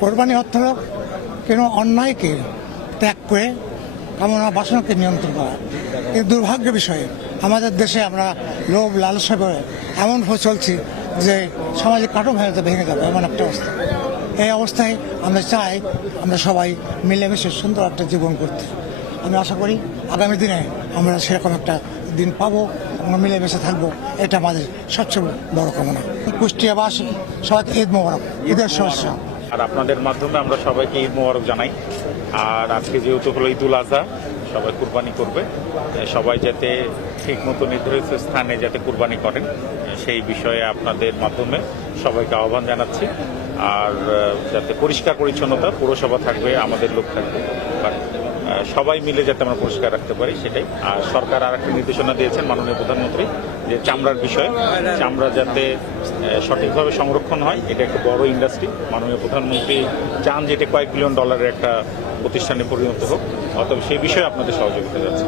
কোরবানি অর্থ হল কোনো অন্যায়কে ত্যাগ করে কামনা বাসনাকে নিয়ন্ত্রণ করা। কিন্তু দুর্ভাগ্য বিষয়ে আমাদের দেশে আমরা লোভ লালসা করে এমনভাবে চলছি যে সামাজিক কাঠামো ভেঙে যাবে এমন একটা অবস্থা। এই অবস্থায় আমরা চাই আমরা সবাই মিলেমিশে সুন্দর একটা জীবন করতে। আমি আশা করি আগামী দিনে আমরা সেরকম একটা দিন পাবো, আমরা মিলেমিশে থাকবো, এটা আমাদের সবচেয়ে বড় কামনা। কুষ্টিয়াবাসী সবাইকে ঈদ মোবারক, ঈদের শুভেচ্ছা। আর আপনাদের মাধ্যমে আমরা সবাইকে ঈদ মোবারক জানাই। আর আজকে যেহেতু হলো ঈদুল আজহা, সবাই কুরবানি করবে, সবাই যাতে ঠিক মতো নির্ধারিত স্থানে যাতে কুরবানি করেন সেই বিষয়ে আপনাদের মাধ্যমে সবাইকে আহ্বান জানাচ্ছি। আর যাতে পরিষ্কার পরিচ্ছন্নতা পুরসভা থাকবে, আমাদের লোক থাকবে, সবাই মিলে যাতে আমরা পরিষ্কার রাখতে পারি সেটাই। আর সরকার আর একটা নির্দেশনা দিয়েছেন মাননীয় প্রধানমন্ত্রী যে চামড়ার বিষয়ে, চামড়া যাতে সঠিকভাবে সংরক্ষণ হয়। এটা একটা বড় ইন্ডাস্ট্রি, মাননীয় প্রধানমন্ত্রী চান যেটা কয়েক বিলিয়ন ডলারের একটা প্রতিষ্ঠানে পরিণত হোক। অতএব সেই বিষয়ে আপনাদের সহযোগিতা যাচ্ছে।